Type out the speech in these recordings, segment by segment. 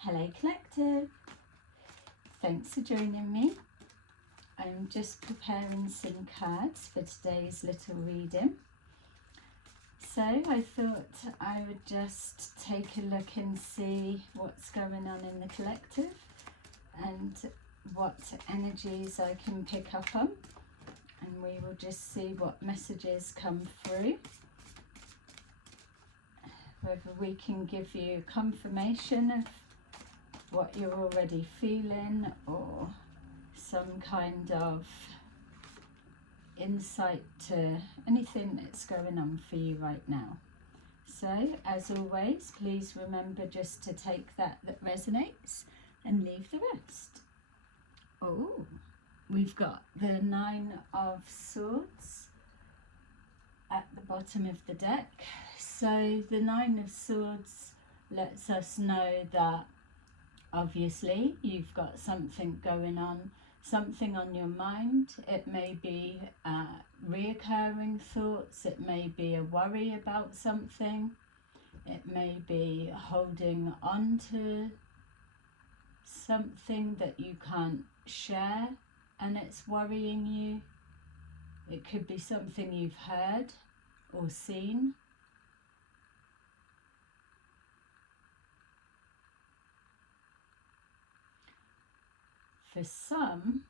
Hello Collective, thanks for joining me. I'm just preparing some cards for today's little reading. So I thought I would just take a look and see what's going on in the collective and what energies I can pick up on, and we will just see what messages come through. Whether we can give you confirmation of what you're already feeling or some kind of insight to anything that's going on for you right now. So as always, please remember just to take that resonates and leave the rest. Oh, we've got the 9 of Swords at the bottom of the deck. So the 9 of Swords lets us know that obviously you've got something going on, something on your mind. It may be reoccurring thoughts, it may be a worry about something, it may be holding on to something that you can't share and it's worrying you. It could be something you've heard or seen. For some,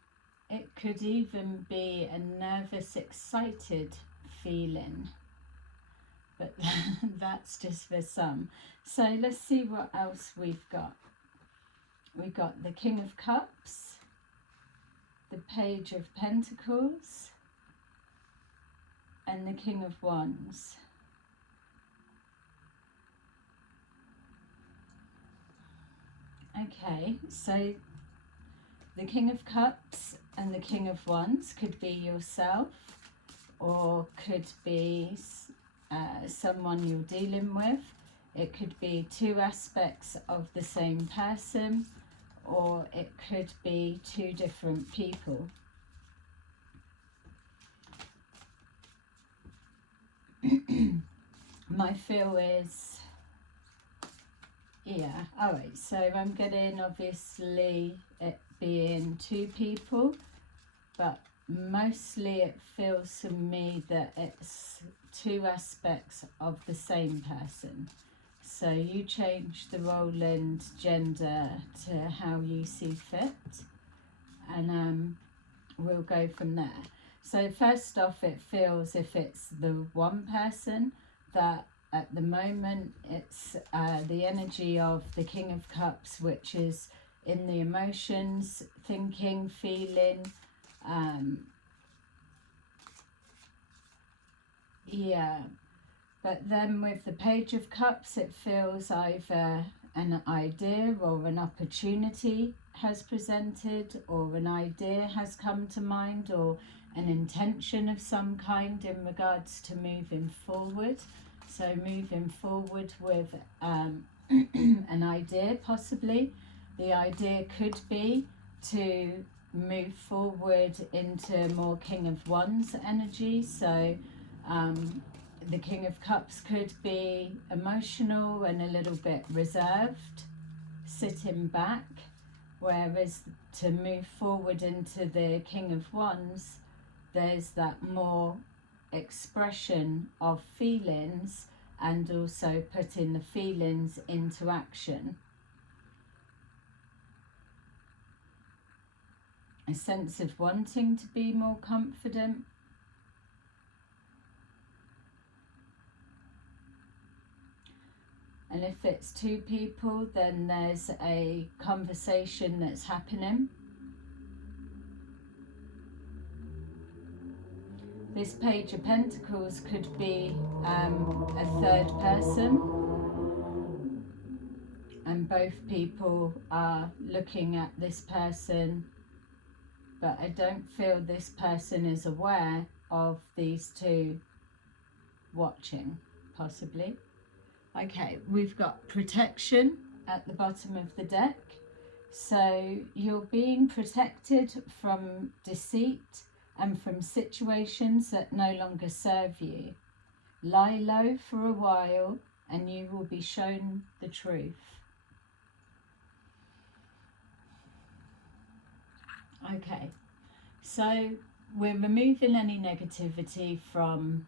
it could even be a nervous, excited feeling, but that's just for some. So let's see what else we've got. We've got the King of Cups, the Page of Pentacles, and the King of Wands. Okay, so the King of Cups and the King of Wands could be yourself, or could be someone you're dealing with. It could be 2 aspects of the same person, or it could be 2 different people. My feel is, yeah, alright, so I'm getting obviously it being 2 people, but mostly it feels to me that it's 2 aspects of the same person. So you change the role and gender to how you see fit, and we'll go from there. So first off, it feels if it's the one person that at the moment it's the energy of the King of Cups, which is in the emotions, thinking, feeling, yeah. But then with the Page of Cups, it feels either an idea or an opportunity has presented, or an idea has come to mind, or an intention of some kind in regards to moving forward. So moving forward with an idea, possibly. The idea could be to move forward into more King of Wands energy. So the King of Cups could be emotional and a little bit reserved, sitting back, whereas to move forward into the King of Wands, there's that more expression of feelings and also putting the feelings into action. A sense of wanting to be more confident. And if it's 2 people, then there's a conversation that's happening. This Page of Pentacles could be a 3rd person, and both people are looking at this person, but I don't feel this person is aware of these 2 watching, possibly. Okay, we've got protection at the bottom of the deck. So you're being protected from deceit and from situations that no longer serve you. Lie low for a while and you will be shown the truth. Okay, so we're removing any negativity from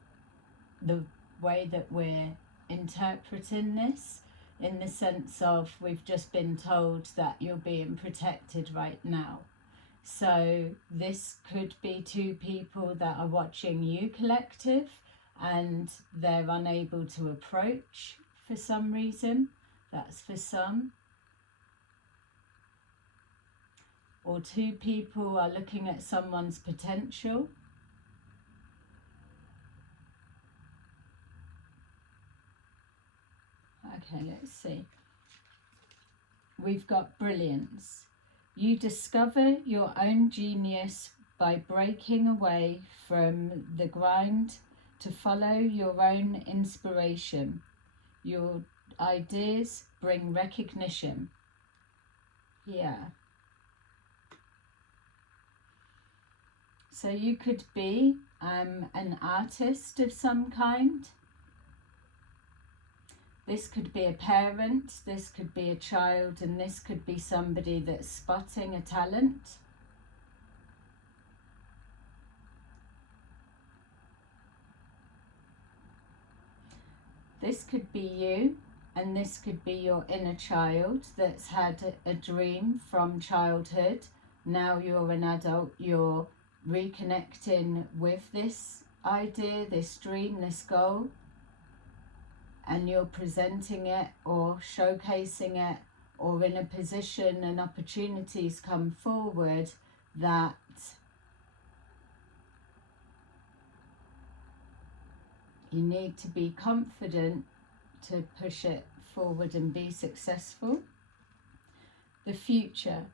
the way that we're interpreting this, in the sense of we've just been told that you're being protected right now. So this could be two people that are watching you, collective, and they're unable to approach for some reason. That's for some. Or two people are looking at someone's potential. Okay, let's see. We've got brilliance. You discover your own genius by breaking away from the grind to follow your own inspiration. Your ideas bring recognition. Yeah. So you could be an artist of some kind. This could be a parent, this could be a child, and this could be somebody that's spotting a talent. This could be you, and this could be your inner child that's had a dream from childhood. Now you're an adult, you're reconnecting with this idea, this dream, this goal, and you're presenting it or showcasing it, or in a position and opportunities come forward that you need to be confident to push it forward and be successful. The future.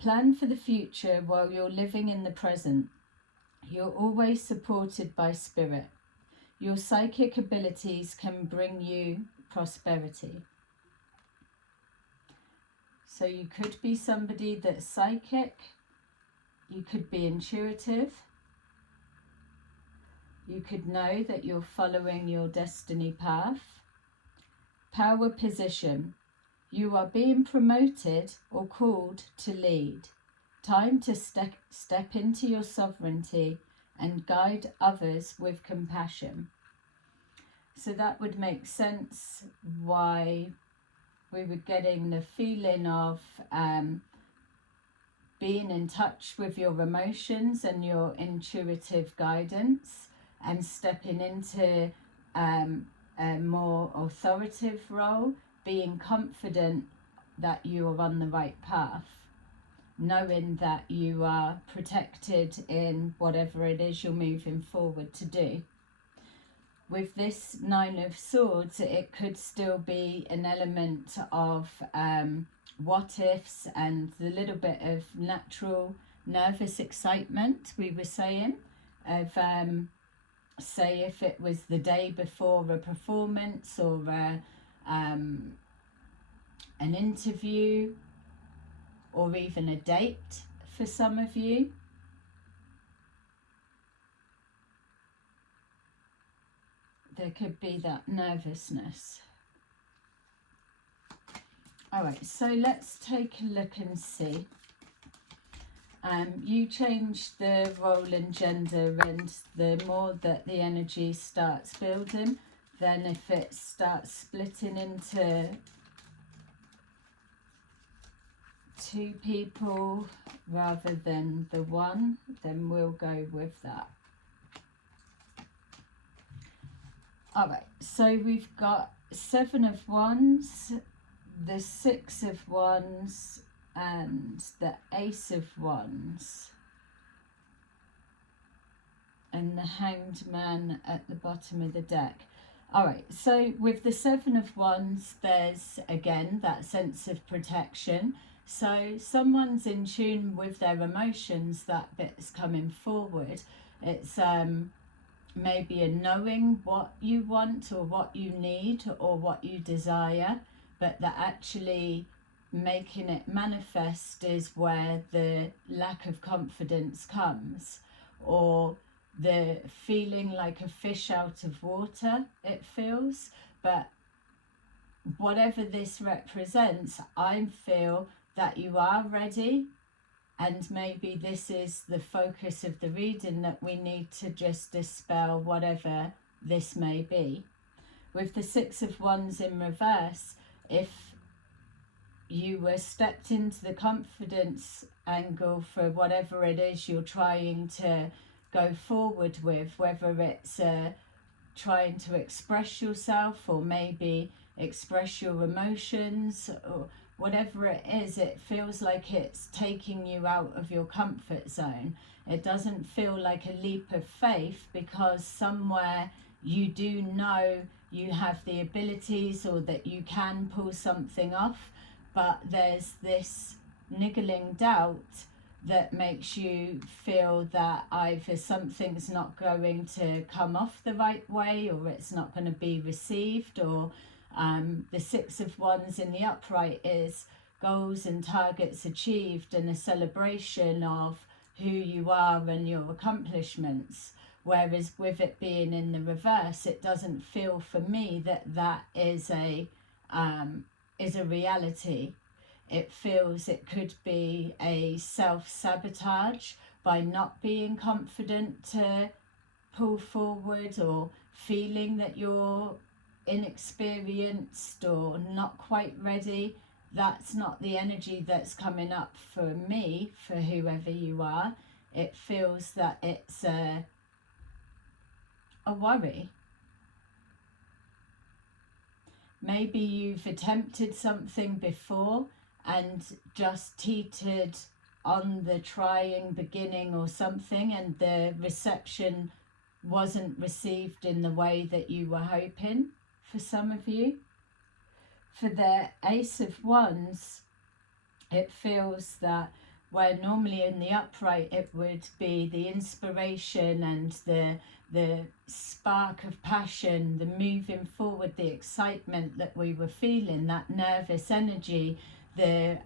Plan for the future while you're living in the present. You're always supported by spirit. Your psychic abilities can bring you prosperity. So you could be somebody that's psychic. You could be intuitive. You could know that you're following your destiny path. Power position. You are being promoted or called to lead. Time to step into your sovereignty and guide others with compassion. So that would make sense why we were getting the feeling of being in touch with your emotions and your intuitive guidance, and stepping into a more authoritative role, being confident that you are on the right path, knowing that you are protected in whatever it is you're moving forward to do. With this Nine of Swords, it could still be an element of what ifs and the little bit of natural nervous excitement we were saying of say if it was the day before a performance or an interview, or even a date for some of you. There could be that nervousness. All right, so let's take a look and see. You change the role and gender, and the more that the energy starts building, then if it starts splitting into two people rather than the one, then we'll go with that. All right, so we've got Seven of Wands, the Six of Wands, and the Ace of Wands, and the Hanged Man at the bottom of the deck. All right, so with the Seven of Wands, there's again that sense of protection. So someone's in tune with their emotions, that bit's coming forward. It's maybe a knowing what you want or what you need or what you desire, but that actually making it manifest is where the lack of confidence comes, or the feeling like a fish out of water it feels. But whatever this represents, I feel that you are ready And maybe this is the focus of the reading, that we need to just dispel whatever this may be. With the Six of Wands in reverse, if you were stepped into the confidence angle for whatever it is you're trying to go forward with, whether it's trying to express yourself, or maybe express your emotions, or whatever it is, it feels like it's taking you out of your comfort zone. It doesn't feel like a leap of faith, because somewhere you do know you have the abilities, or that you can pull something off, but there's this niggling doubt that makes you feel that either something's not going to come off the right way, or it's not going to be received, or the Six of Wands in the upright is goals and targets achieved, and a celebration of who you are and your accomplishments. Whereas with it being in the reverse, it doesn't feel for me that that is a reality. It feels it could be a self-sabotage by not being confident to pull forward, or feeling that you're inexperienced or not quite ready. That's not the energy that's coming up for me, for whoever you are. It feels that it's a worry. Maybe you've attempted something before and just teetered on the trying beginning or something, and the reception wasn't received in the way that you were hoping, for some of you. For the Ace of Wands, it feels that where normally in the upright it would be the inspiration and the spark of passion, the moving forward, the excitement that we were feeling, that nervous energy, the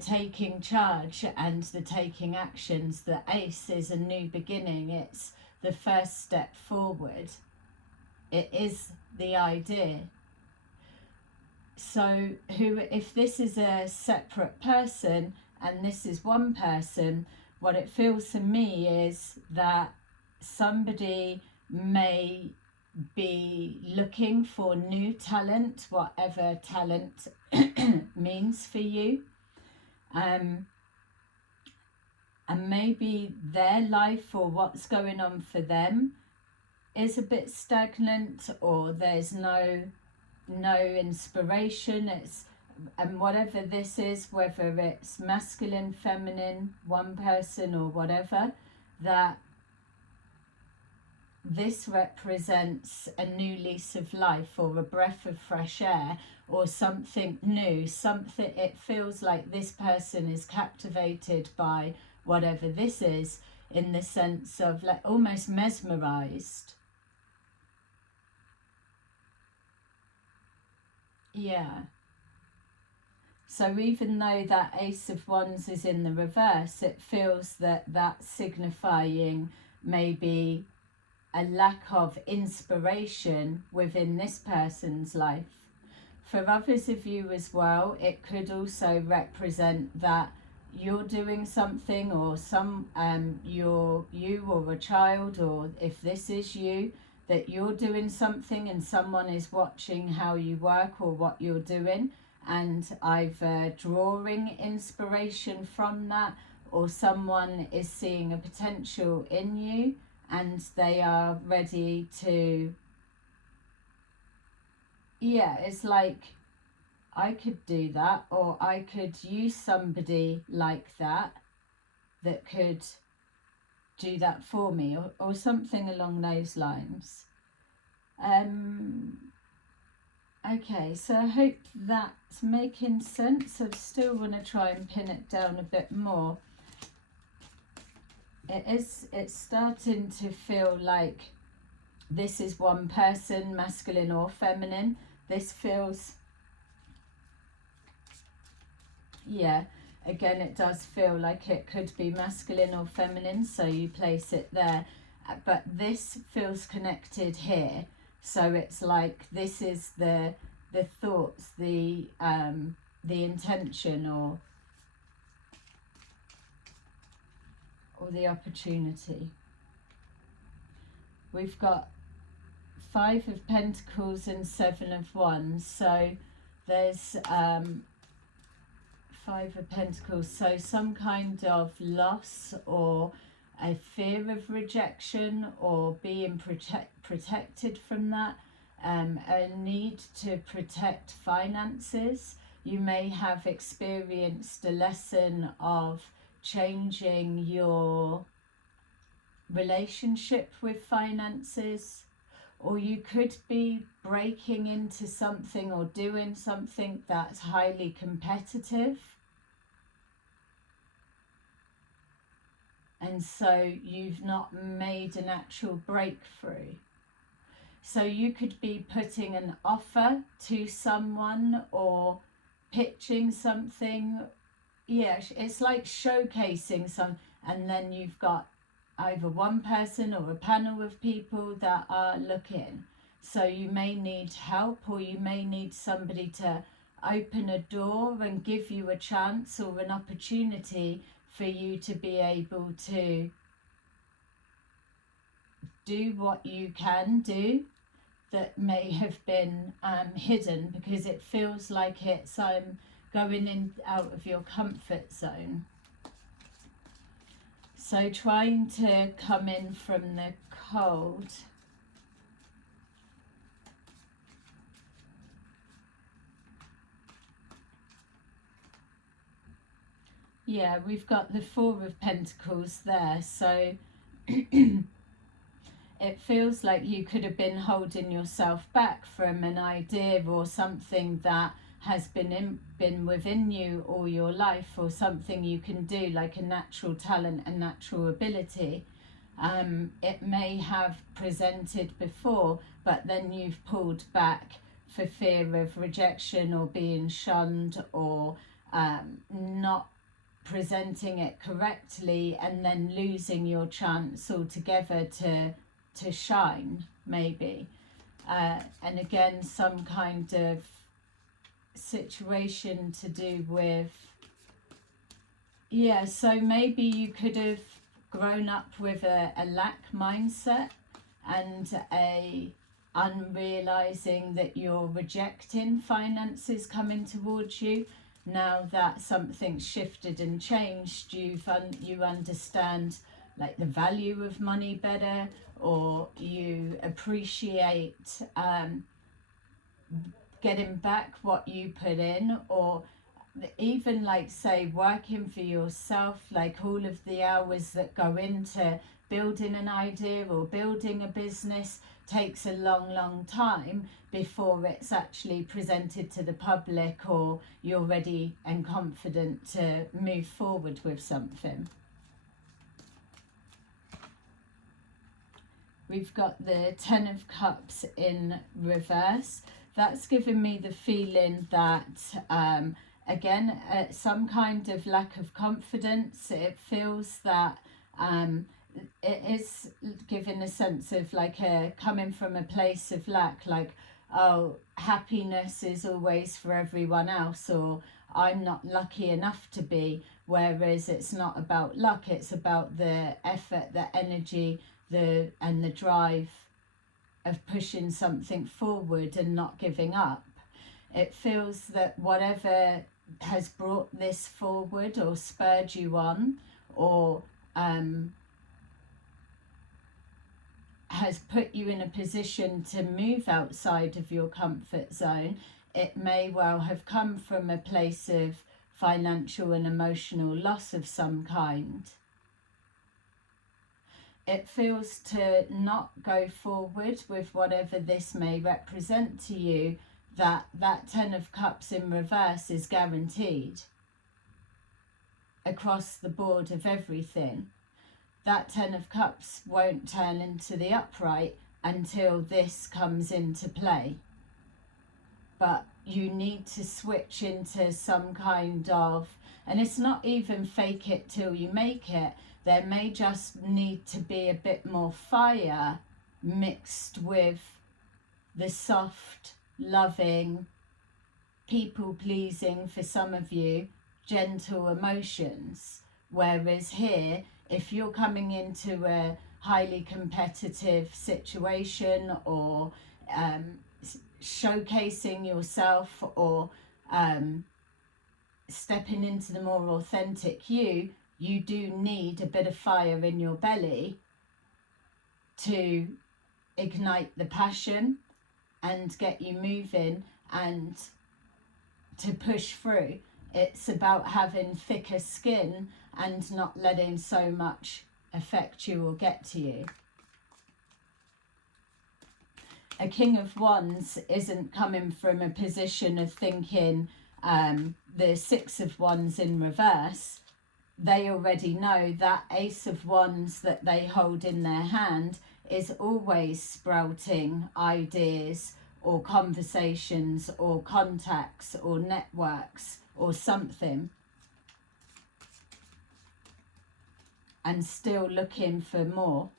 taking charge and the taking actions. The Ace is a new beginning. It's the first step forward. It is the idea. So if this is a separate person and this is one person, what it feels to me is that somebody may be looking for new talent, whatever talent means for you. And maybe their life, or what's going on for them, is a bit stagnant, or there's no inspiration. And whatever this is, whether it's masculine, feminine, one person or whatever, that this represents a new lease of life, or a breath of fresh air, or something new. Something, it feels like this person is captivated by whatever this is, in the sense of like almost mesmerized. Yeah. So even though that Ace of Wands is in the reverse, it feels that that's signifying maybe a lack of inspiration within this person's life. For others of you as well, it could also represent that you're doing something, or you or a child, or if this is you, that you're doing something and someone is watching how you work or what you're doing, and either drawing inspiration from that, or someone is seeing a potential in you and they are ready to, yeah, it's like, I could do that, or I could use somebody like that that could do that for me, or something along those lines. Okay, so I hope that's making sense. I still want to try and pin it down a bit more. It's starting to feel like this is one person, masculine or feminine. This feels, yeah, again, it does feel like it could be masculine or feminine, so you place it there. But this feels connected here. So it's like this is the thoughts, the intention, or or the opportunity. We've got 5 of Pentacles and 7 of Wands. So there's 5 of Pentacles. So some kind of loss or a fear of rejection or being protected from that. A need to protect finances. You may have experienced a lesson of changing your relationship with finances, or you could be breaking into something or doing something that's highly competitive, and so you've not made an actual breakthrough. So you could be putting an offer to someone or pitching something. Yeah, it's like showcasing some, and then you've got either one person or a panel of people that are looking. So you may need help, or you may need somebody to open a door and give you a chance or an opportunity for you to be able to do what you can do that may have been hidden, because it feels like it's going in out of your comfort zone. So trying to come in from the cold. Yeah, we've got the 4 of Pentacles there. So it feels like you could have been holding yourself back from an idea or something that has been within you all your life, or something you can do, like a natural talent, a natural ability. It may have presented before, but then you've pulled back for fear of rejection or being shunned, or not presenting it correctly, and then losing your chance altogether to shine, maybe. And again, some kind of situation to do with, yeah, so maybe you could have grown up with a lack mindset and a unrealizing that you're rejecting finances coming towards you. Now that something's shifted and changed, you understand like the value of money better, or you appreciate getting back what you put in, or even like say working for yourself, like all of the hours that go into building an idea or building a business takes a long time before it's actually presented to the public, or you're ready and confident to move forward with something. We've got the 10 of Cups in reverse. That's given me the feeling that, again, some kind of lack of confidence. It feels that it is giving a sense of like coming from a place of lack, like, oh, happiness is always for everyone else, or I'm not lucky enough to be, whereas it's not about luck, it's about the effort, the energy, and the drive of pushing something forward and not giving up. It feels that whatever has brought this forward or spurred you on, or has put you in a position to move outside of your comfort zone, it may well have come from a place of financial and emotional loss of some kind. It feels to not go forward with whatever this may represent to you, that 10 of Cups in reverse is guaranteed across the board of everything. That 10 of Cups won't turn into the upright until this comes into play. But you need to switch into some kind of, and it's not even fake it till you make it. There may just need to be a bit more fire mixed with the soft, loving, people-pleasing for some of you, gentle emotions. Whereas here, if you're coming into a highly competitive situation, or showcasing yourself, or stepping into the more authentic you, you do need a bit of fire in your belly to ignite the passion and get you moving and to push through. It's about having thicker skin and not letting so much affect you or get to you. A King of Wands isn't coming from a position of thinking the Six of Wands in reverse. They already know that Ace of Wands that they hold in their hand is always sprouting ideas or conversations or contacts or networks or something, and still looking for more.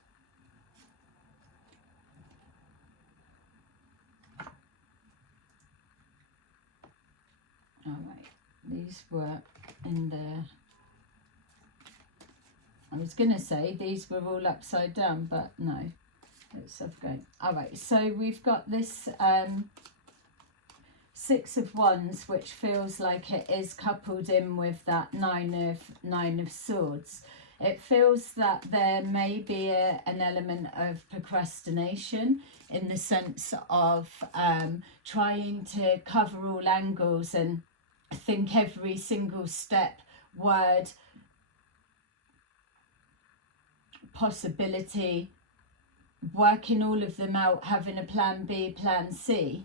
All right, these were in the, I was going to say these were all upside down, but no, it's okay. All right, so we've got this Six of Wands, which feels like it is coupled in with that Nine of Swords. It feels that there may be an element of procrastination, in the sense of trying to cover all angles and think every single step, word, possibility, working all of them out, having a plan B, plan C.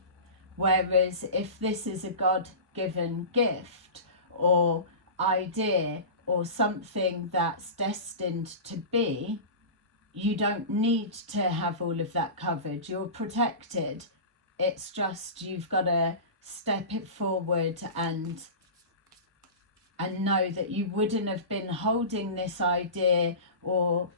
Whereas if this is a God-given gift or idea or something that's destined to be, you don't need to have all of that covered. You're protected. It's just you've got to step it forward and know that you wouldn't have been holding this idea or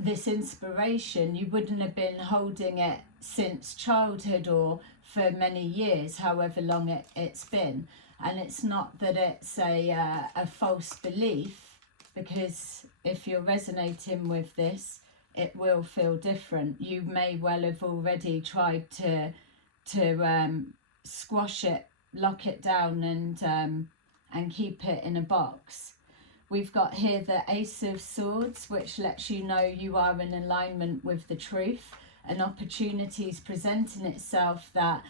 this inspiration, you wouldn't have been holding it since childhood or for many years, however long it's been. And it's not that it's a false belief, because if you're resonating with this, it will feel different. You may well have already tried to squash it, lock it down, and keep it in a box. We've got here the Ace of Swords, which lets you know you are in alignment with the truth. An opportunity is presenting itself that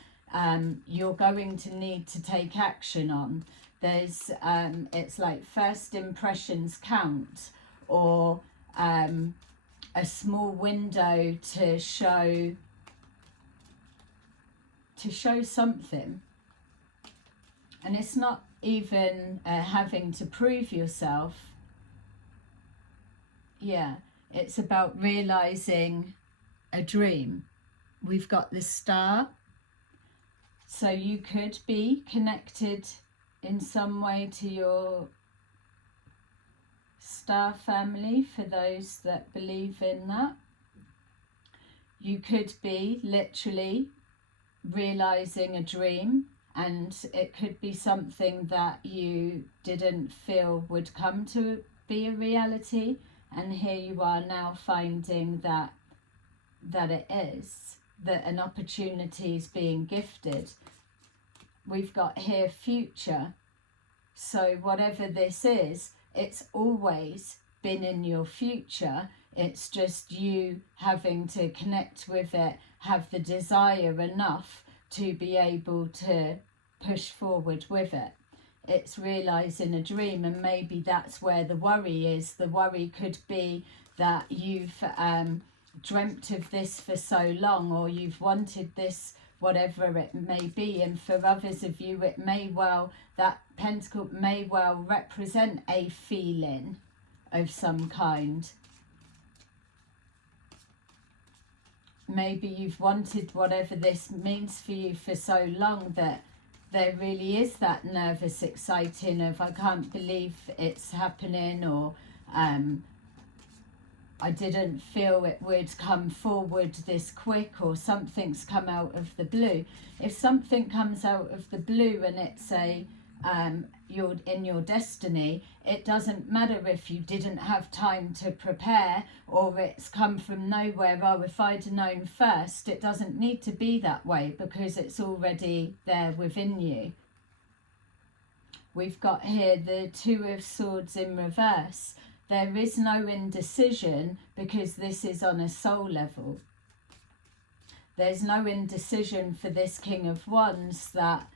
you're going to need to take action on. There's it's like first impressions count, or a small window to show something. And it's not even having to prove yourself. Yeah, it's about realizing a dream. We've got the Star, so you could be connected in some way to your star family, for those that believe in that. You could be literally realizing a dream, and it could be something that you didn't feel would come to be a reality, and here you are now finding that it is, that an opportunity is being gifted. We've got here future, so whatever this is, it's always been in your future. It's just you having to connect with it, have the desire enough to be able to push forward with it. It's realizing a dream, and maybe that's where the worry is. The worry could be that you've dreamt of this for so long, or you've wanted this, whatever it may be. And for others of you, it may well, that pentacle may well represent a feeling of some kind. Maybe you've wanted whatever this means for you for so long that there really is that nervous exciting of, I can't believe it's happening, or I didn't feel it would come forward this quick, or something's come out of the blue. If something comes out of the blue and it's a you're in your destiny. It doesn't matter if you didn't have time to prepare or it's come from nowhere. Oh, if I'd have known first, it doesn't need to be that way because it's already there within you. We've got here the Two of Swords in reverse. There is no indecision because this is on a soul level. There's no indecision for this King of Wands that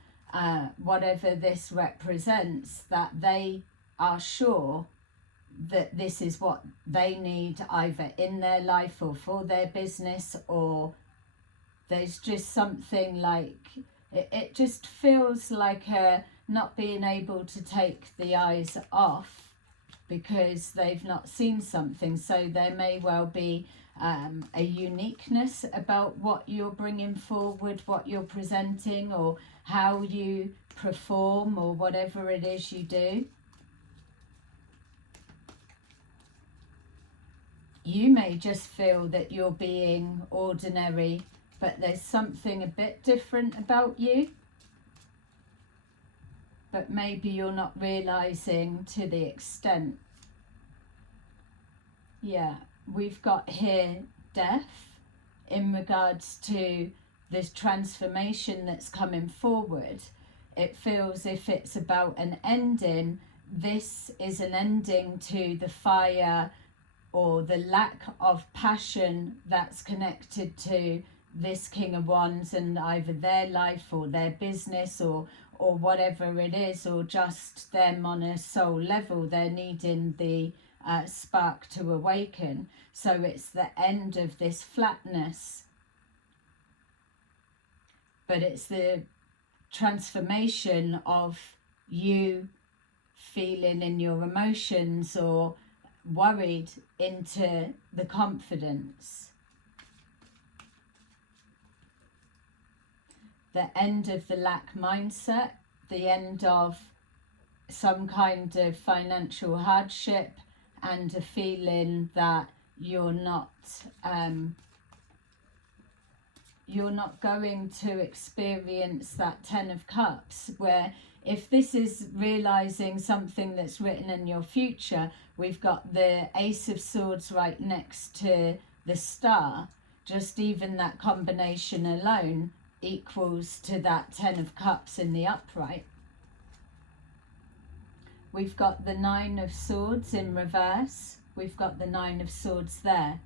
whatever this represents, that they are sure that this is what they need either in their life or for their business, or there's just something like, it just feels like not being able to take the eyes off because they've not seen something. So there may well be a uniqueness about what you're bringing forward, what you're presenting, or how you perform, or whatever it is you do. You may just feel that you're being ordinary, but there's something a bit different about you. But maybe you're not realizing to the extent. Yeah, we've got here death in regards to this transformation that's coming forward. It feels if it's about an ending, this is an ending to the fire or the lack of passion that's connected to this King of Wands and either their life or their business or whatever it is, or just them on a soul level. They're needing the spark to awaken. So it's the end of this flatness, but it's the transformation of you feeling in your emotions or worried into the confidence. The end of the lack mindset, the end of some kind of financial hardship and a feeling that you're not going to experience that Ten of Cups, where if this is realizing something that's written in your future, we've got the Ace of Swords right next to the Star. Just even that combination alone equals to that Ten of Cups in the upright. We've got the Nine of Swords in reverse. We've got the Nine of Swords there.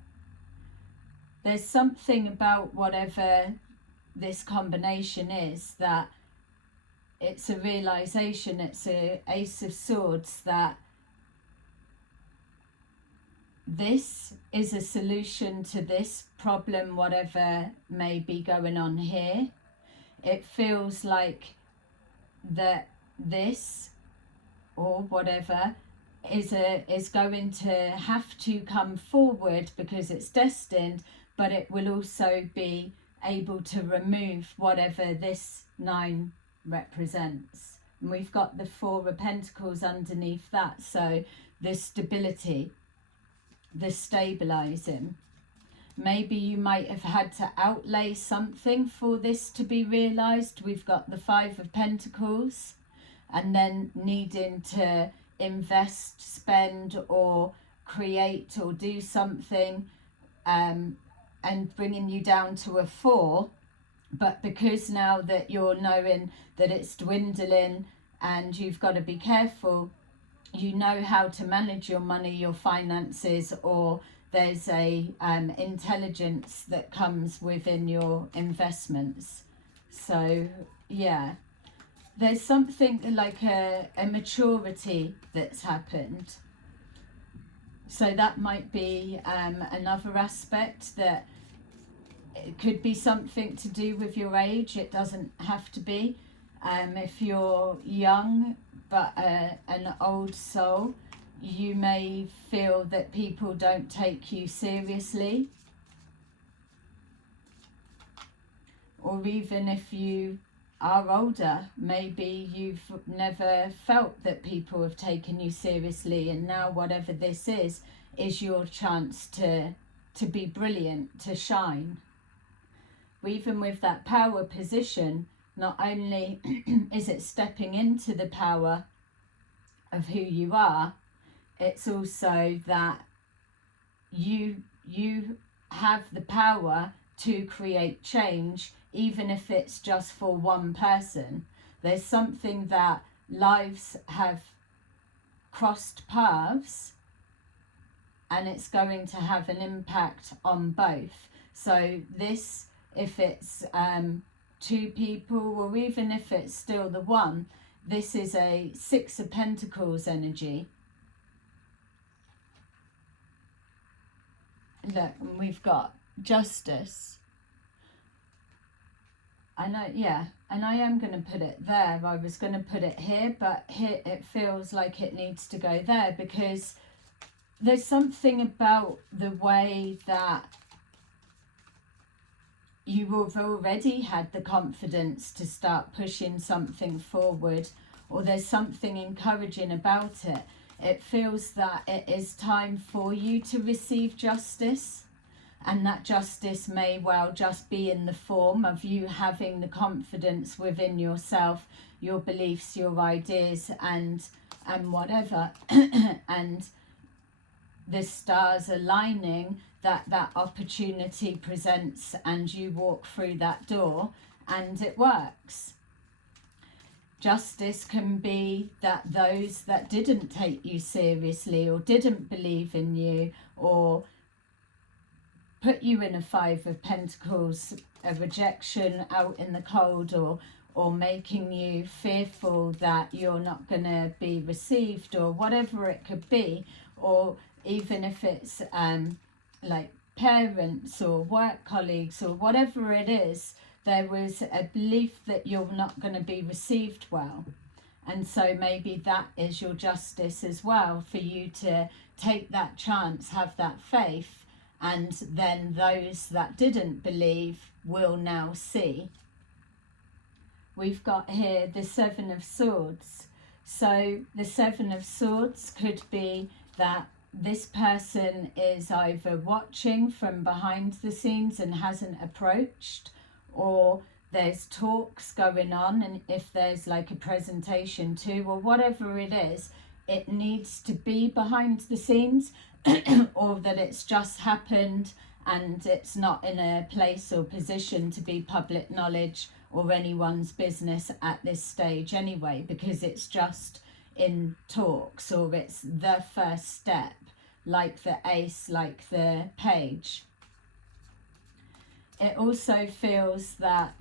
There's something about whatever this combination is that it's a realization, it's a Ace of Swords, that this is a solution to this problem, whatever may be going on here. It feels like that this or whatever is going to have to come forward because it's destined, but it will also be able to remove whatever this 9 represents. And we've got the Four of Pentacles underneath that, so the stability, the stabilizing. Maybe you might have had to outlay something for this to be realized. We've got the Five of Pentacles, and then needing to invest, spend, or create or do something, and bringing you down to a 4. But because now that you're knowing that it's dwindling and you've got to be careful, you know how to manage your money, your finances, or there's a intelligence that comes within your investments. So yeah, there's something like a maturity that's happened. So that might be another aspect, that it could be something to do with your age. It doesn't have to be. If you're young but an old soul, you may feel that people don't take you seriously. Or even if you are older, maybe you've never felt that people have taken you seriously, and now whatever this is your chance to be brilliant, to shine. Even with that power position, not only is it stepping into the power of who you are, it's also that you have the power to create change, even if it's just for one person. There's something that lives have crossed paths, and it's going to have an impact on both. So this, if it's 2 people, or even if it's still the one, this is a 6 of Pentacles energy. Look, and we've got justice. I know, yeah, and I am going to put it there. I was going to put it here, but here it feels like it needs to go there, because there's something about the way that you have already had the confidence to start pushing something forward, or there's something encouraging about it. It feels that it is time for you to receive justice, and that justice may well just be in the form of you having the confidence within yourself, your beliefs, your ideas, and whatever, and the stars aligning, that opportunity presents, and you walk through that door and it works. Justice can be that those that didn't take you seriously, or didn't believe in you, or put you in a 5 of Pentacles, a rejection out in the cold, or making you fearful that you're not going to be received, or whatever it could be, or even if it's like parents or work colleagues or whatever it is, there was a belief that you're not going to be received well. And so maybe that is your justice as well, for you to take that chance, have that faith, and then those that didn't believe will now see. We've got here the 7 of Swords. So the 7 of Swords could be that this person is either watching from behind the scenes and hasn't approached, or there's talks going on, and if there's like a presentation too, or whatever it is, it needs to be behind the scenes, or that it's just happened and it's not in a place or position to be public knowledge or anyone's business at this stage anyway, because it's just in talks, or it's the first step, like the Ace, like the Page. It also feels that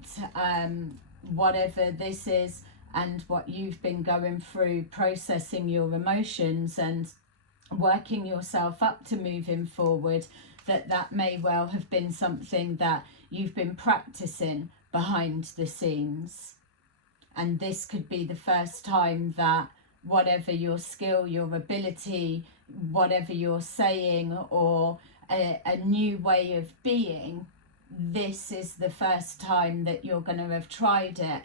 whatever this is, and what you've been going through, processing your emotions and working yourself up to moving forward, that may well have been something that you've been practicing behind the scenes. And this could be the first time that whatever your skill, your ability, whatever you're saying, or a new way of being, this is the first time that you're going to have tried it.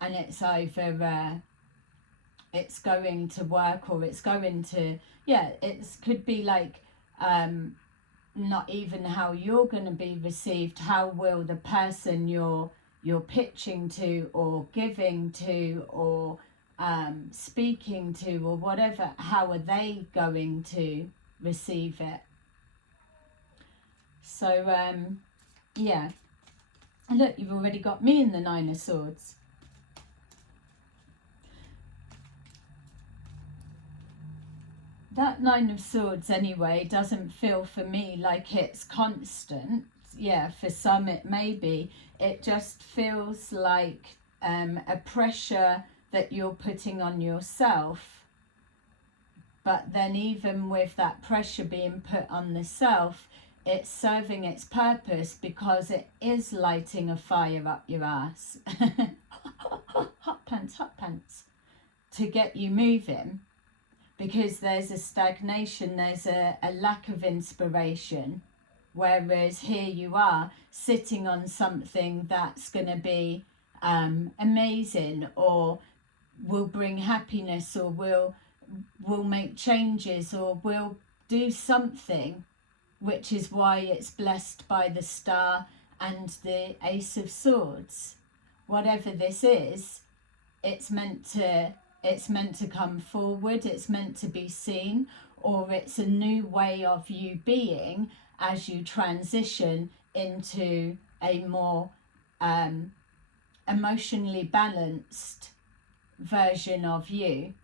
And it's either it's going to work, or it's going to, yeah, it could be like not even how you're going to be received. How will the person you're pitching to, or giving to, or speaking to, or whatever, how are they going to receive it? So yeah, and look, you've already got me in the 9 of Swords. That 9 of Swords anyway doesn't feel for me like it's constant. Yeah, for some it may be. It just feels like a pressure that you're putting on yourself. But then even with that pressure being put on the self, it's serving its purpose, because it is lighting a fire up your ass. Hot pants, to get you moving. Because there's a stagnation, there's a lack of inspiration. Whereas here you are sitting on something that's going to be amazing, or will bring happiness, or will make changes, or will do something, which is why it's blessed by the star and the Ace of Swords. Whatever this is, it's meant to come forward, it's meant to be seen, or it's a new way of you being as you transition into a more emotionally balanced version of you.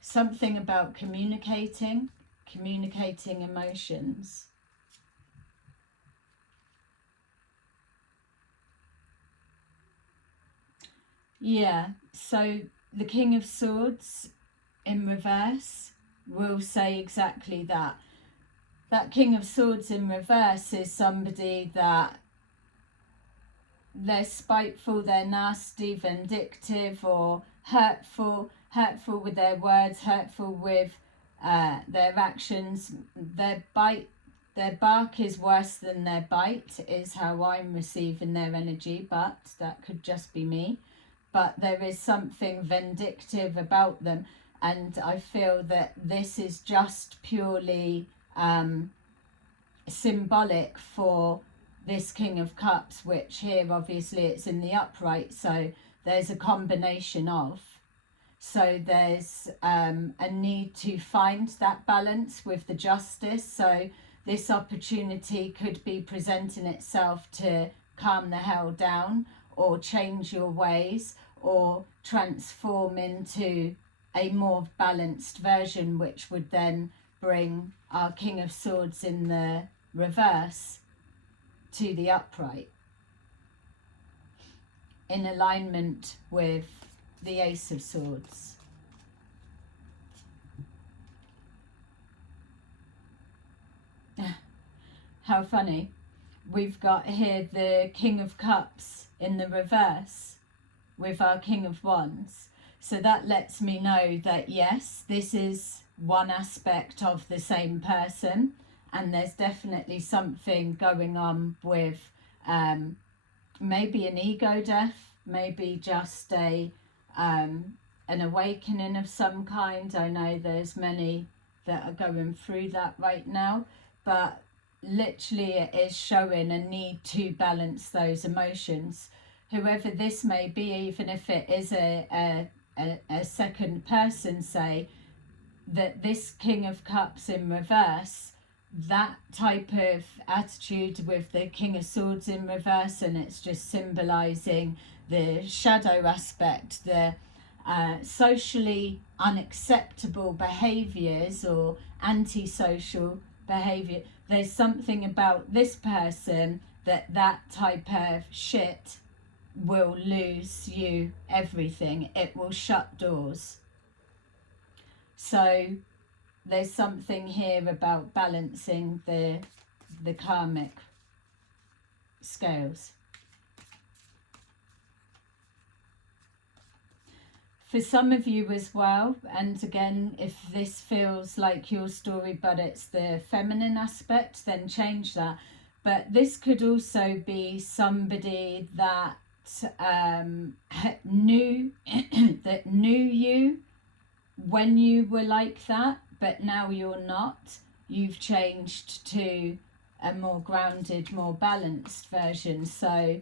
Something about communicating emotions. Yeah, so the King of Swords in reverse will say exactly that. That King of Swords in reverse is somebody that they're spiteful, they're nasty, vindictive, or hurtful with their words, hurtful with their actions. Their bark is worse than their bite, is how I'm receiving their energy, but that could just be me. But there is something vindictive about them, and I feel that this is just purely symbolic for this King of Cups, which here obviously it's in the upright, so there's a combination of. So there's a need to find that balance with the justice. So this opportunity could be presenting itself to calm the hell down, or change your ways, or transform into a more balanced version, which would then bring our King of Swords in the reverse to the upright, in alignment with the Ace of Swords. How funny. We've got here the King of Cups in the reverse with our King of Wands. So that lets me know that yes, this is one aspect of the same person, and there's definitely something going on with maybe an ego death, maybe just an awakening of some kind. I know there's many that are going through that right now, but literally it is showing a need to balance those emotions. Whoever this may be, even if it is a second person, say that this King of Cups in reverse, that type of attitude with the King of Swords in reverse, and it's just symbolizing the shadow aspect, the socially unacceptable behaviors or antisocial behavior. There's something about this person that type of shit will lose you everything. It will shut doors. So there's something here about balancing the karmic scales. For some of you as well, and again, if this feels like your story but it's the feminine aspect, then change that. But this could also be somebody that knew that knew you when you were like that, but now you're not. You've changed to a more grounded, more balanced version. So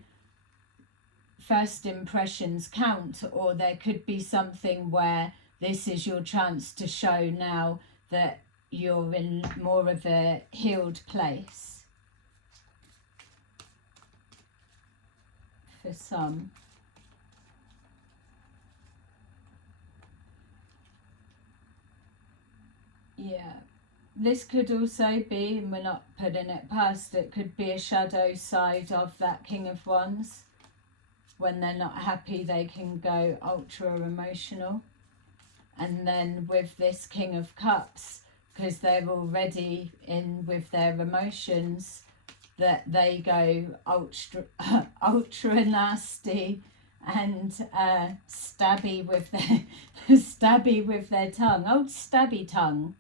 first impressions count, or there could be something where this is your chance to show now that you're in more of a healed place. For some. Yeah, this could also be, and we're not putting it past, it could be a shadow side of that King of Wands. When they're not happy, they can go ultra emotional. And then with this King of Cups, because they're already in with their emotions, that they go ultra nasty and stabby with their stabby with their tongue. Old stabby tongue.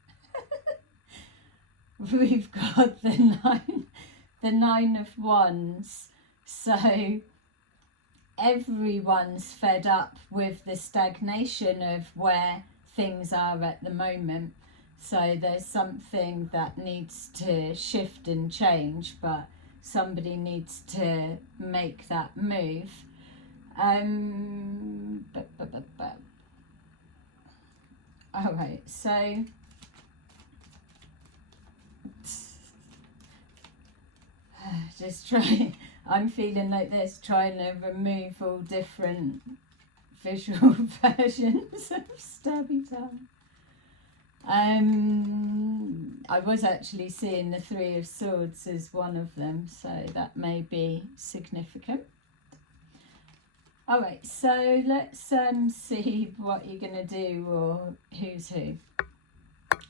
We've got the nine of Wands. So everyone's fed up with the stagnation of where things are at the moment. So there's something that needs to shift and change, but somebody needs to make that move. All right, so just try. I'm feeling like this, trying to remove all different visual versions of Stabby Town. I was actually seeing the Three of Swords as one of them, so that may be significant. All right, so let's see what you're going to do or who's who.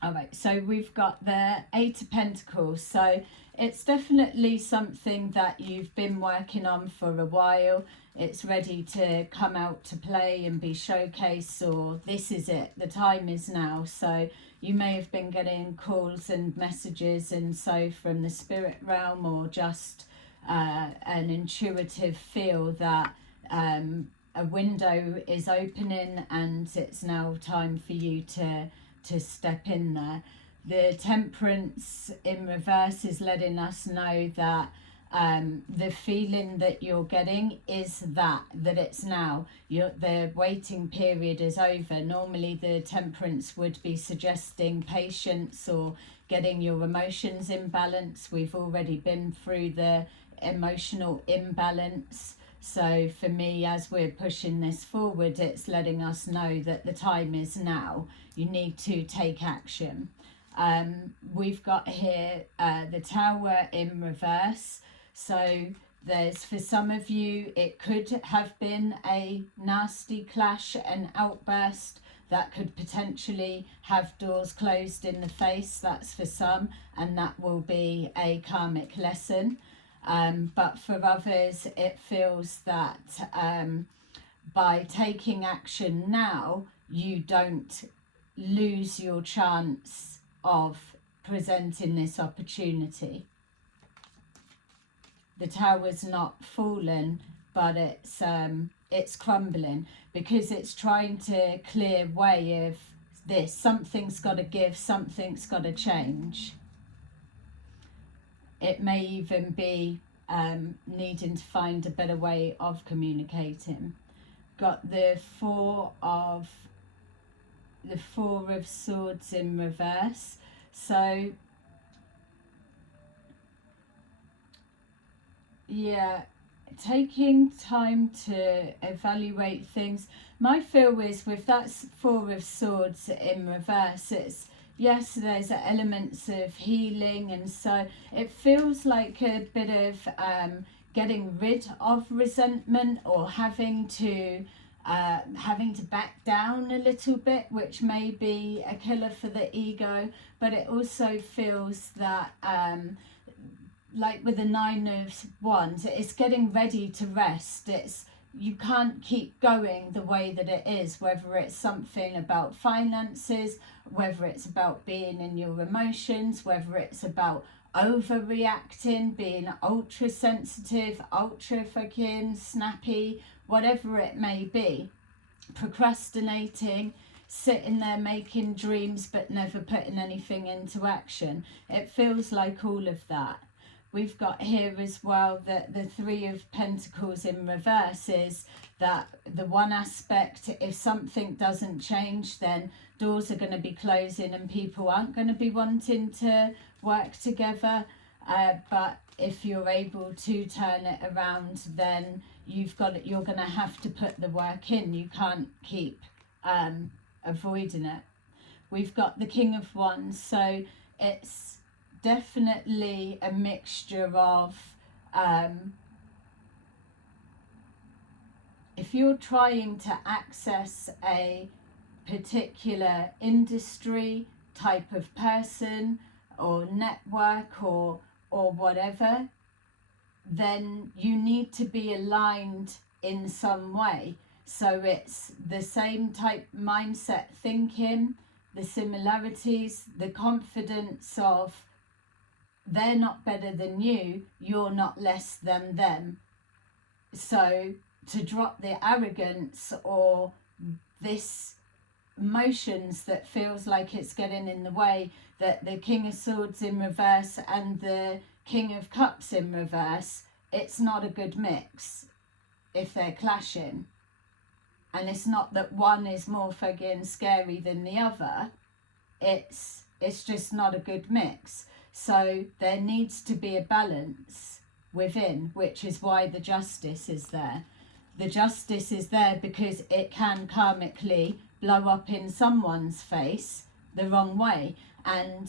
All right, so we've got the Eight of Pentacles. So it's definitely something that you've been working on for a while. It's ready to come out to play and be showcased, or this is it, the time is now. So you may have been getting calls and messages and so from the spirit realm, or just an intuitive feel that a window is opening and it's now time for you to step in there. The Temperance in reverse is letting us know that the feeling that you're getting is that it's now. The waiting period is over. Normally the Temperance would be suggesting patience or getting your emotions in balance. We've already been through the emotional imbalance. So for me, as we're pushing this forward, it's letting us know that the time is now. You need to take action. We've got here the Tower in reverse. So there's, for some of you, it could have been a nasty clash, an outburst that could potentially have doors closed in the face. That's for some, and that will be a karmic lesson. But for others, it feels that by taking action now, you don't lose your chance of presenting this opportunity. The tower's not fallen, but it's crumbling, because it's trying to clear way of this. Something's got to give, something's got to change. It may even be needing to find a better way of communicating. Got the Four of Swords in reverse. So yeah, taking time to evaluate things. My feel is with that Four of Swords in reverse, it's, yes, there's elements of healing, and so it feels like a bit of getting rid of resentment, or having to back down a little bit, which may be a killer for the ego. But it also feels that like with the Nine of Wands, it's getting ready to rest. It's, you can't keep going the way that it is, whether it's something about finances, whether it's about being in your emotions, whether it's about overreacting, being ultra sensitive, ultra fucking snappy, whatever it may be, procrastinating, sitting there making dreams but never putting anything into action. It feels like all of that. We've got here as well that the Three of Pentacles in reverse is that the one aspect, if something doesn't change, then doors are going to be closing and people aren't going to be wanting to work together. But if you're able to turn it around, then you're going to have to put the work in. You can't keep avoiding it. We've got the King of Wands, so it's definitely a mixture of if you're trying to access a particular industry, type of person or network or whatever, then you need to be aligned in some way. So it's the same type mindset thinking, the similarities, the confidence of they're not better than you, you're not less than them. So to drop the arrogance or this emotions that feels like it's getting in the way, that the King of Swords in reverse and the King of Cups in reverse, it's not a good mix if they're clashing. And it's not that one is more fuggy and scary than the other. It's just not a good mix. So there needs to be a balance within, which is why the Justice is there. The Justice is there because it can karmically blow up in someone's face the wrong way. And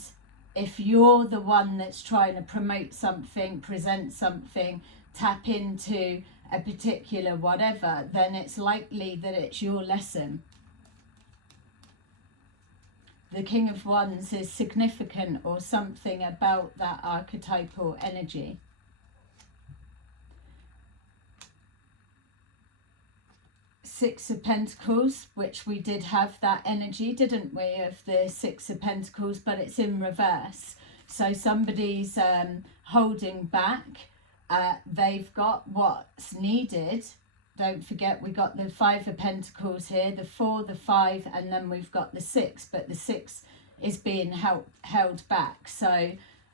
if you're the one that's trying to promote something, present something, tap into a particular whatever, then it's likely that it's your lesson. The King of Wands is significant, or something about that archetypal energy. Six of Pentacles, which we did have that energy, didn't we, of the Six of Pentacles, but it's in reverse. So somebody's holding back. They've got what's needed. Don't forget, we got the Five of Pentacles here, the 4, the 5, and then we've got the 6. But the 6 is being held back. So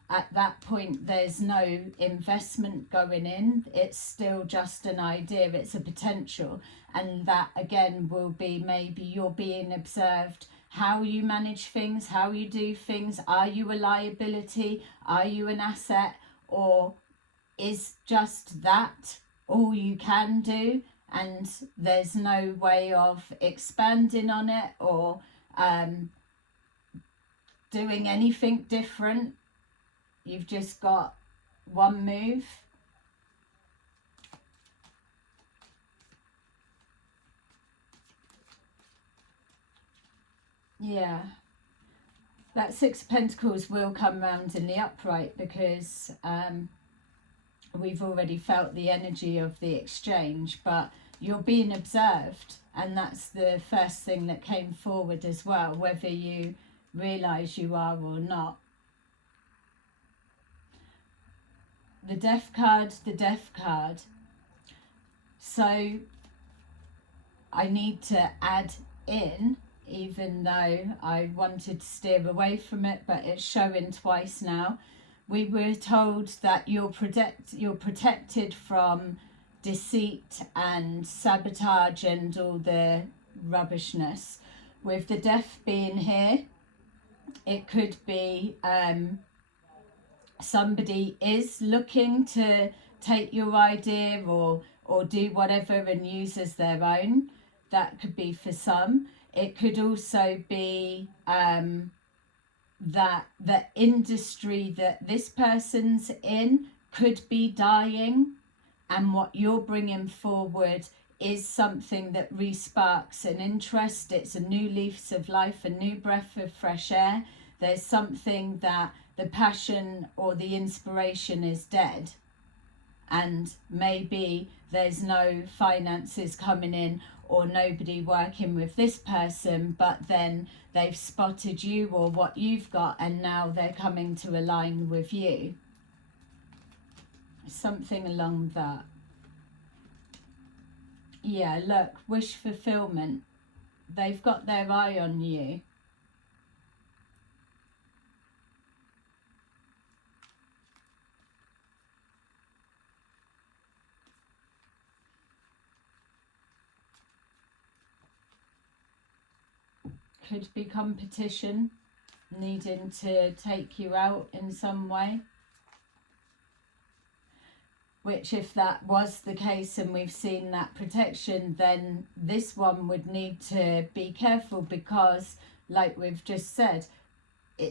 at that point, there's no investment going in. It's still just an idea. It's a potential. And that, again, will be maybe you're being observed, how you manage things, how you do things. Are you a liability? Are you an asset? Or is just that all you can do, and there's no way of expanding on it or doing anything different? You've just got one move. Yeah, that Six of Pentacles will come round in the upright, because we've already felt the energy of the exchange, but you're being observed, and that's the first thing that came forward as well, whether you realise you are or not. The Death card, the Death card. So I need to add in, even though I wanted to steer away from it, but it's showing twice now. We were told that you're protected from deceit and sabotage and all the rubbishness. With the Death being here, it could be somebody is looking to take your idea or do whatever and use as their own. That could be for some. It could also be that the industry that this person's in could be dying, and what you're bringing forward is something that re-sparks an interest. It's a new leaf of life, a new breath of fresh air. There's something that the passion or the inspiration is dead, and maybe there's no finances coming in or nobody working with this person, but then they've spotted you or what you've got, and now they're coming to align with you. Something along that. Yeah, look, wish fulfillment. They've got their eye on you. Could be competition, needing to take you out in some way. Which, if that was the case and we've seen that protection, then this one would need to be careful, because, like we've just said,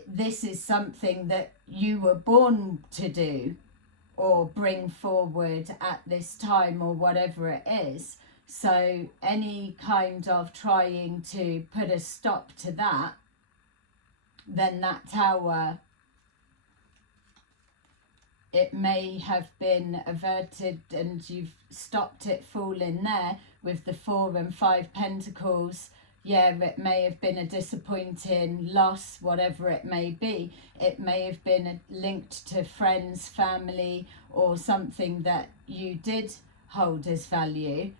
this is something that you were born to do or bring forward at this time or whatever it is. So any kind of trying to put a stop to that, then that tower, it may have been averted and you've stopped it falling there with the 4 and 5 Pentacles. Yeah, it may have been a disappointing loss, whatever it may be. It may have been linked to friends, family, or something that you did hold as value,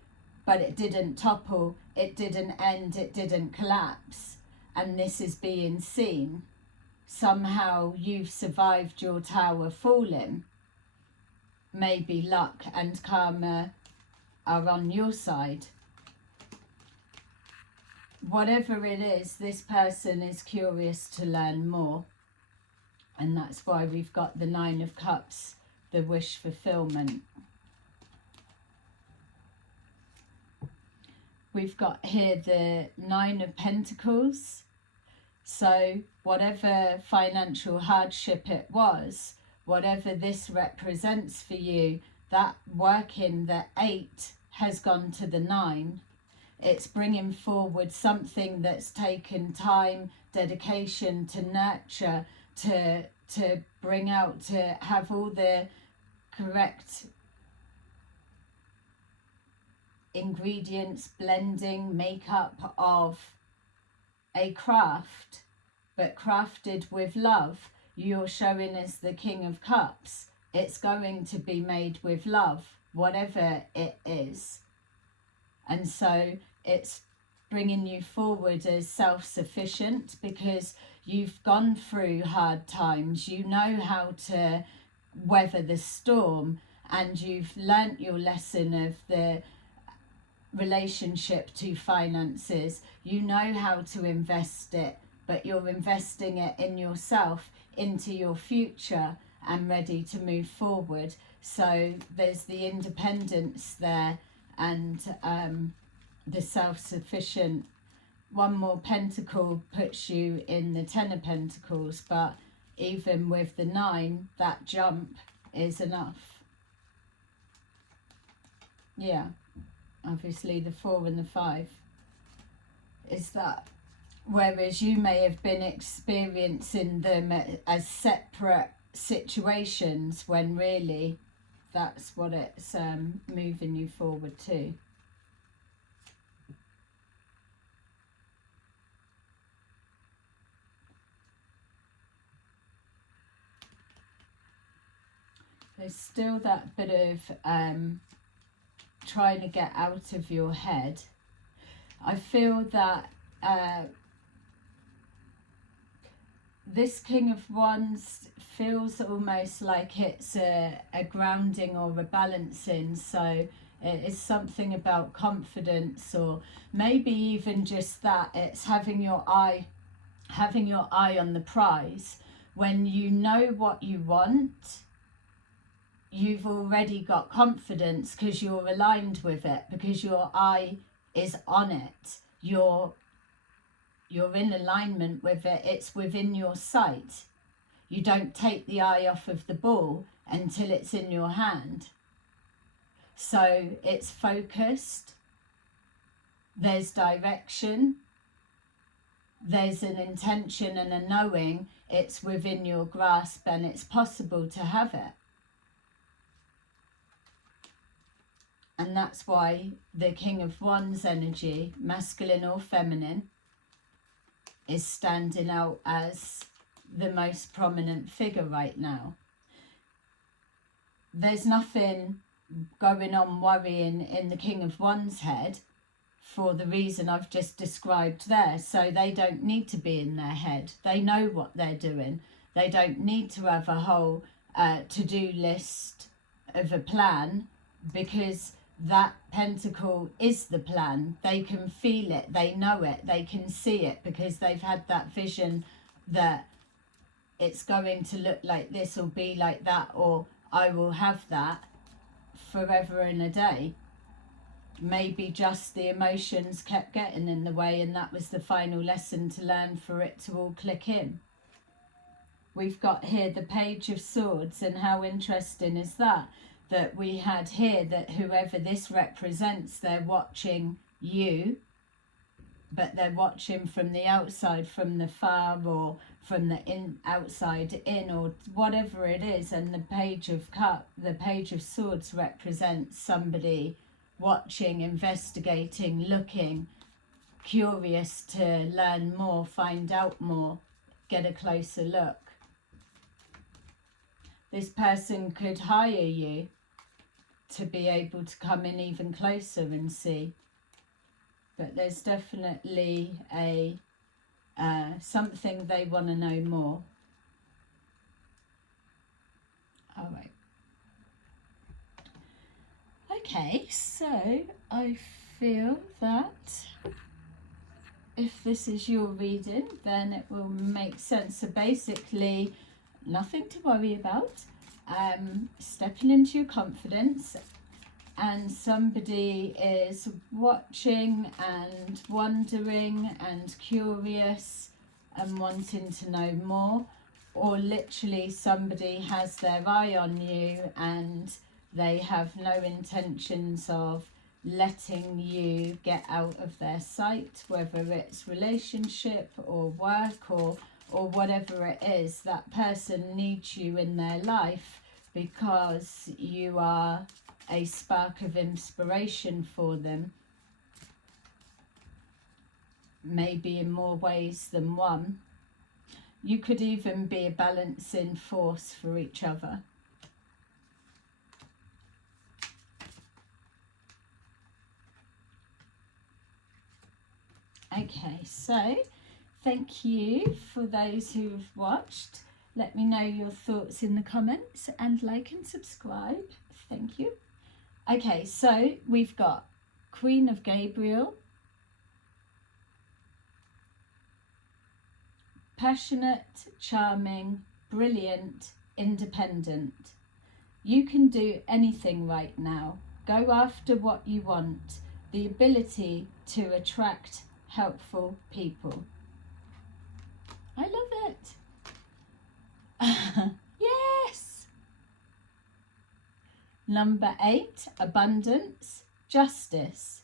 but it didn't topple, it didn't end, it didn't collapse. And this is being seen. Somehow you've survived your tower falling. maybe luck and karma are on your side. Whatever it is, this person is curious to learn more. And that's why we've got the Nine of Cups, the wish fulfillment. We've got here the Nine of Pentacles. So whatever financial hardship it was, whatever this represents for you, that working the 8 has gone to the 9. It's bringing forward something that's taken time, dedication to nurture, to bring out, to have all the correct ingredients, blending, makeup of a craft, but crafted with love. You're showing as the King of Cups. It's going to be made with love, whatever it is. And so it's bringing you forward as self-sufficient, because you've gone through hard times. You know how to weather the storm, and you've learnt your lesson of the relationship to finances. You know how to invest it, but you're investing it in yourself, into your future, and ready to move forward. So there's the independence there, and the self-sufficient. One more pentacle puts you in the 10 of Pentacles, but even with the 9, that jump is enough. Yeah, obviously the 4 and the 5 is that. Whereas you may have been experiencing them as separate situations, when really that's what it's moving you forward to. There's still that bit of trying to get out of your head. I feel that this King of Wands feels almost like it's a grounding or a balancing. So it is something about confidence, or maybe even just that it's having your eye on the prize. When you know what you want, you've already got confidence because you're aligned with it, because your eye is on it. You're in alignment with it. It's within your sight. You don't take the eye off of the ball until it's in your hand. So it's focused. There's direction. There's an intention and a knowing. It's within your grasp, and it's possible to have it. And that's why the King of Wands energy, masculine or feminine, is standing out as the most prominent figure right now. There's nothing going on worrying in the King of Wands' head, for the reason I've just described there. So they don't need to be in their head. They know what they're doing. They don't need to have a whole to-do list of a plan, because that pentacle is the plan. They can feel it, they know it, they can see it, because they've had that vision that it's going to look like this or be like that, or I will have that forever and a day. Maybe just the emotions kept getting in the way, and that was the final lesson to learn for it to all click in. We've got here the Page of Swords, and how interesting is that? That we had here that whoever this represents, they're watching you, but they're watching from the outside, from the far, or from the outside in, or whatever it is. And the Page of Swords represents somebody watching, investigating, looking, curious to learn more, find out more, get a closer look. This person could hire you to be able to come in even closer and see. But there's definitely a something they want to know more. All right. Okay, so I feel that if this is your reading, then it will make sense. So basically, nothing to worry about. Stepping into your confidence, and somebody is watching and wondering and curious and wanting to know more, or literally somebody has their eye on you and they have no intentions of letting you get out of their sight, whether it's relationship or work or whatever it is. That person needs you in their life because you are a spark of inspiration for them, maybe in more ways than one. You could even be a balancing force for each other. Okay, so thank you for those who have watched. Let me know your thoughts in the comments and like and subscribe. Thank you. Okay, so we've got Queen of Gabriel, passionate, charming, brilliant, independent. You can do anything right now. Go after what you want. The ability to attract helpful people. I love it. Yes. Number 8, abundance, justice.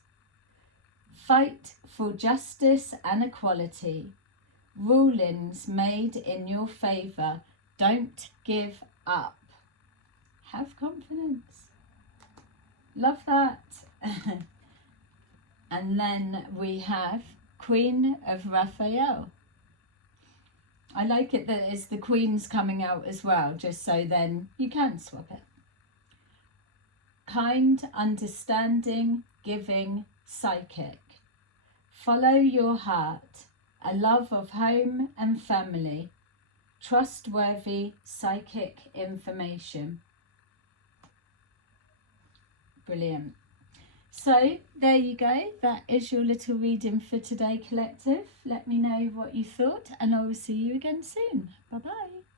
Fight for justice and equality. Rulings made in your favour. Don't give up. Have confidence. Love that. And then we have Queen of Raphael. I like it that it's the Queen's coming out as well, just so then you can swap it. Kind, understanding, giving, psychic. Follow your heart. A love of home and family. Trustworthy psychic information. Brilliant. So there you go. That is your little reading for today, collective. Let me know what you thought and I will see you again soon. Bye bye.